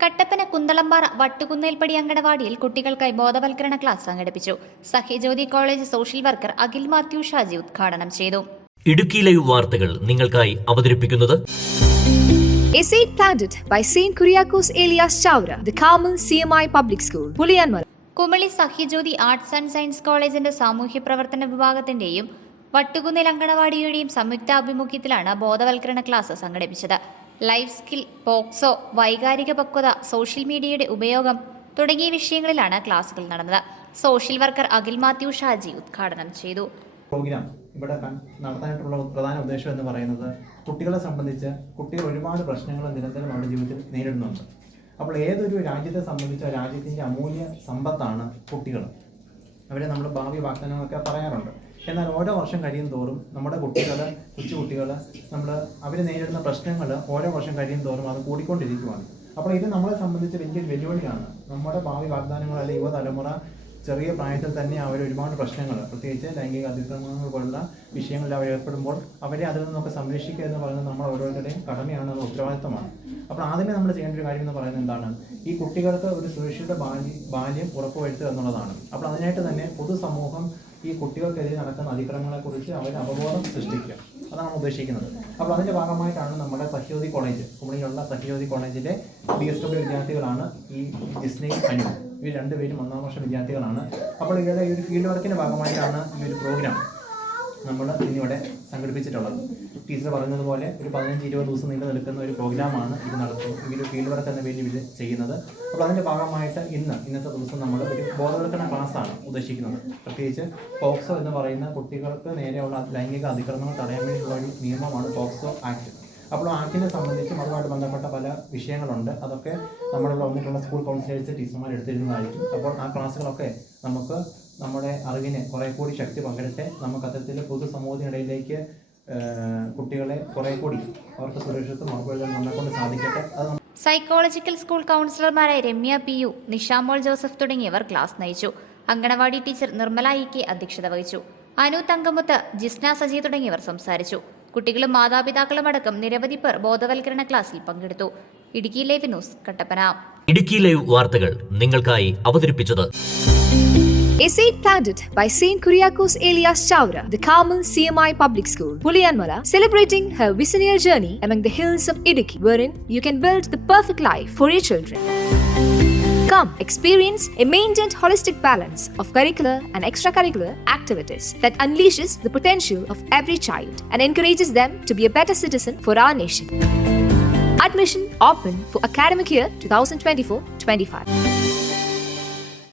കട്ടപ്പന കുന്തളമ്പാറ വട്ടുകുന്നേൽപ്പടി അങ്കണവാടിയിൽ കുട്ടികൾക്കായി ബോധവൽക്കരണ ക്ലാസ് സംഘടിപ്പിച്ചു Sahyajyothi college social worker Akhil Mathew Shaji ഉദ്ഘാടനം ചെയ്തു ഇടുക്കി ലൈവ് വാർത്തകൾ നിങ്ങൾക്കായി അവതരിപ്പിക്കുന്നത് A seed planted by St. Kuriakos Elias Chavra, the Carmel CMI Public School, Puliyanmala. Kumily Sahyajyothi arts and science കോളേജിന്റെ സാമൂഹ്യ പ്രവർത്തന വിഭാഗത്തിന്റെയും വട്ടുകുന്നിൽ അങ്കണവാടിയുടെയും സംയുക്താഭിമുഖ്യത്തിലാണ് ബോധവൽക്കരണ ക്ലാസ് സംഘടിപ്പിച്ചത് ലൈഫ് സ്കിൽ പോക്സോ വൈകാരിക പക്വത സോഷ്യൽ മീഡിയയുടെ ഉപയോഗം തുടങ്ങിയ വിഷയങ്ങളിലാണ് ക്ലാസുകൾ നടന്നത്. സോഷ്യൽ വർക്കർ അഖിൽ മാത്യു ഷാജി ഉദ്ഘാടനം ചെയ്തു. പ്രോഗ്രാം ഇവിടെ നടത്താനായിട്ടുള്ള പ്രധാന ഉദ്ദേശം എന്ന് പറയുന്നത് കുട്ടികളെ സംബന്ധിച്ച് കുട്ടികൾ ഒരുപാട് പ്രശ്നങ്ങൾ നിരന്തരം അവരുടെ ജീവിതത്തിൽ നേരിടുന്നുണ്ട്. അപ്പോൾ ഏതൊരു രാജ്യത്തെ സംബന്ധിച്ച് രാജ്യത്തിന്റെ അമൂല്യ സമ്പത്താണ് കുട്ടികൾ. അവരെ നമ്മൾ ഭാവി വാഗ്ദാനങ്ങളൊക്കെ പറയാറുണ്ട്. എന്നാൽ ഓരോ വർഷം കഴിയും തോറും നമ്മുടെ കുട്ടികൾ കൊച്ചു കുട്ടികൾ നമ്മൾ അവർ നേരിടുന്ന പ്രശ്നങ്ങൾ ഓരോ വർഷം കഴിയും തോറും അത് കൂടിക്കൊണ്ടിരിക്കുവാണ്. അപ്പോൾ ഇത് നമ്മളെ സംബന്ധിച്ച് വലിയൊരു വെല്ലുവിളിയാണ്. നമ്മുടെ ഭാവി വാഗ്ദാനങ്ങൾ അല്ലെങ്കിൽ യുവതലമുറ ചെറിയ പ്രായത്തിൽ തന്നെ അവർ ഒരുപാട് പ്രശ്നങ്ങൾ പ്രത്യേകിച്ച് ലൈംഗിക അതിക്രമങ്ങൾ പോലുള്ള വിഷയങ്ങളിൽ അവർ ഏർപ്പെടുമ്പോൾ അവരെ അതിൽ നിന്നൊക്കെ സംരക്ഷിക്കുക എന്ന് പറയുന്നത് നമ്മൾ ഓരോരുത്തരുടെയും കടമയാണ് ഉത്തരവാദിത്തമാണ് അപ്പോൾ ആദ്യമേ നമ്മൾ ചെയ്യേണ്ട ഒരു കാര്യം എന്ന് പറയുന്നത് എന്താണ്? ഈ കുട്ടികൾക്ക് ഒരു സുരക്ഷിത ബാല്യം ബാല്യം ഉറപ്പുവരുത്തുക എന്നുള്ളതാണ്. അപ്പോൾ അതിനായിട്ട് തന്നെ പൊതുസമൂഹം ഈ കുട്ടികൾക്കെതിരെ നടക്കുന്ന അതിക്രമങ്ങളെക്കുറിച്ച് അവർ അവബോധം സൃഷ്ടിക്കുക. അതാണ് ഉദ്ദേശിക്കുന്നത്. അപ്പോൾ അതിന്റെ ഭാഗമായിട്ടാണ് നമ്മുടെ സഹ്യോദി കോളേജ് കുമളിയിലുള്ള സഹ്യോദി കോളേജിലെ ബി എസ് ഡബ്ല്യു വിദ്യാർത്ഥികളാണ് ഈ ഡിസ്നി അനു ഇവർ രണ്ടുപേരും ഒന്നാം വർഷ വിദ്യാർത്ഥികളാണ്. അപ്പോൾ ഇവരുടെ ഈ ഒരു ഫീൽഡ് വർക്കിന്റെ ഭാഗമായിട്ടാണ് ഈ ഒരു പ്രോഗ്രാം നമ്മൾ ഇന്നിവിടെ സംഘടിപ്പിച്ചിട്ടുള്ളത്. ടീച്ചർ പറയുന്നത് പോലെ ഒരു പതിനഞ്ച് ഇരുപത് ദിവസം നീണ്ടു നിൽക്കുന്ന ഒരു പ്രോഗ്രാമാണ് ഇത് നടത്തുന്നത്. ഈ ഫീൽഡ് വർക്ക് എന്ന പേരിൽ ചെയ്യുന്നത്. അപ്പോൾ അതിന്റെ ഭാഗമായിട്ട് ഇന്ന് ഇന്നത്തെ ദിവസം നമ്മൾ ഒരു ബോധവൽക്കരണ ക്ലാസ്സാണ് ഉദ്ദേശിക്കുന്നത്. പ്രത്യേകിച്ച് പോക്സോ എന്ന് പറയുന്ന കുട്ടികൾക്ക് നേരെയുള്ള ലൈംഗിക അതിക്രമങ്ങൾ തടയാൻ വേണ്ടിയുള്ള ഒരു നിയമമാണ് പോക്സോ ആക്ട്. അപ്പോൾ ആക്ടിനെ സംബന്ധിച്ചും അതുമായിട്ട് ബന്ധപ്പെട്ട പല വിഷയങ്ങളുണ്ട്. അതൊക്കെ നമ്മളുടെ വന്നിട്ടുള്ള സ്കൂൾ കൗൺസിലേഴ്സ് ടീച്ചർമാർ എടുത്തിരുന്നതായിരിക്കും. അപ്പോൾ ആ ക്ലാസ്സുകളൊക്കെ നമുക്ക് നമ്മുടെ അറിവിന് കുറെ കൂടി ശക്തി പകരട്ടെ നമുക്ക് അത്തരത്തിൽ പൊതുസമൂഹത്തിനിടയിലേക്ക് കുട്ടികളെ കുറെ കൂടി അവർക്ക് സുരക്ഷിതത്വം ഉറപ്പുവരുത്താൻ നമ്മളെ കൊണ്ട് സാധിക്കട്ടെ. അത് സൈക്കോളജിക്കൽ സ്കൂൾ കൗൺസിലർമാരായ Ramya P U Nishamol Joseph തുടങ്ങിയവർ ക്ലാസ് നയിച്ചു. Anganwadi teacher Nirmala E K അധ്യക്ഷത വഹിച്ചു. അനു തങ്കമുത്ത് ജിസ്ന സജി തുടങ്ങിയവർ സംസാരിച്ചു. കുട്ടികളും മാതാപിതാക്കളും അടക്കം നിരവധി പേർ ബോധവൽക്കരണ ക്ലാസ്സിൽ പങ്കെടുത്തു. Idukki live news Kattappana. Idukki live വാർത്തകൾ നിങ്ങൾക്കായി അവതരിപ്പിച്ചത് A seed planted by St. Kuriakos Elias Chavra, the Carmel CMI Public School, Puliyanmala, celebrating her visionary journey among the hills of Idiki, wherein you can build the perfect life for your children. Come experience a maintained holistic balance of curricular and extracurricular activities that unleashes the potential of every child and encourages them to be a better citizen for our nation. Admission open for academic year 2024 25.